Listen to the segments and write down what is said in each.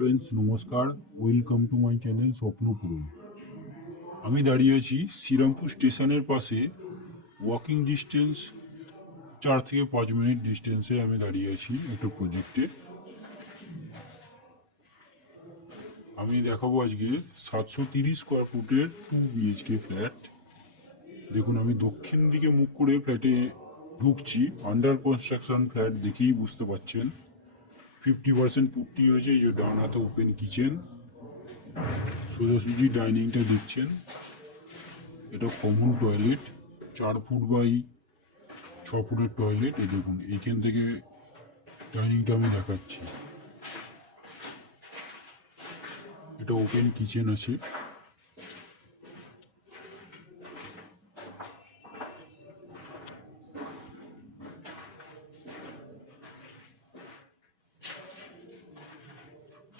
Friends নমস্কার, welcome to my channel স্বপ্নপূরণ। আমি দাঁড়িয়ে আছি শ্রীরামপুর স্টেশনের পাশে, ওয়াকিং ডিস্টেন্স 4 থেকে 5 মিনিট ডিস্টেন্সে আমি দাঁড়িয়ে আছি একটা প্রজেক্টে। আমি দেখাবো আজকে 730 স্কোয়ার ফুটের 2 BHK ফ্ল্যাট। দেখুন, আমি দক্ষিণ দিকে মুখ করে ফ্ল্যাটে ঢুকছি। আন্ডার কনস্ট্রাকশন ফ্ল্যাট দেখেই বুঝতে পারছেন। 50% পুট্টি হয়েছে। এই যে ডান হাতে ওপেন কিচেন, সোজাসুজি ডাইনিংটা দেখছেন। এটা কমন টয়লেট, 4 ফুট বাই 6 ফুটের টয়লেট। এই দেখুন, এইখান থেকে ডাইনিংটা আমি দেখাচ্ছি। এটা ওপেন কিচেন আছে।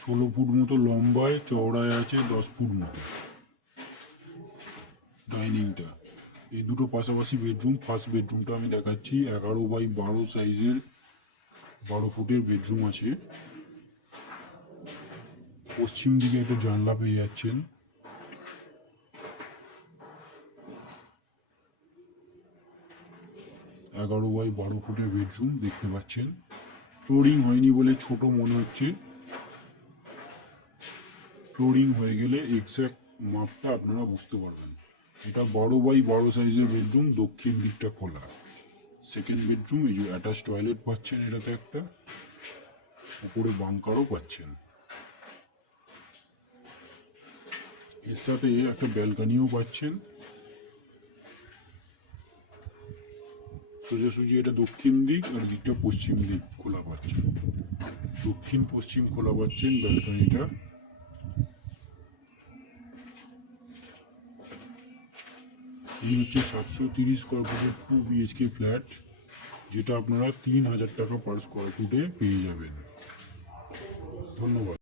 ষোলো ফুট মতো লম্বায়, চওড়ায় আছে 10 ফুট মতো ডাইনিংটা। এই দুটো পাশাপাশি বেডরুম। ফার্স্ট বেডরুমটা আমি দেখাচ্ছি। 11 বাই 12 সাইজের 12 ফুটের বেডরুম আছে। পশ্চিম দিকে একটা জানলা পেয়ে যাচ্ছেন। এগারো বাই 12 ফুটের বেডরুম দেখতে পাচ্ছেন। ফ্লোরিং হয়নি বলে ছোট মনে হচ্ছে। ফ্লোরিং হয়ে গেলে এক্স্যাক্ট মাপটা আপনারা বুঝতে পারবেন। এটা 12 বাই 12 সাইজের বেডরুম, দক্ষিণ দিকটা খোলা। সেকেন্ড বেডরুম, এই যে অ্যাটাচ টয়লেট পাচ্ছেন এটাতে একটা, উপরে বাংকারও পাচ্ছেন। এর সাথে একটা ব্যালকানিও পাচ্ছেন। সোজাসুজি এটা দক্ষিণ দিক, আর দিকটা পশ্চিম দিক খোলা পাচ্ছেন। দক্ষিণ পশ্চিম খোলা পাচ্ছেন ব্যালকানিটা। এই হচ্ছে 730 স্কোয়ার ফুটের 2 BHK ফ্ল্যাট, যেটা আপনারা 3000 টাকা পার স্কোয়ার ফুটে পেয়ে যাবেন। ধন্যবাদ।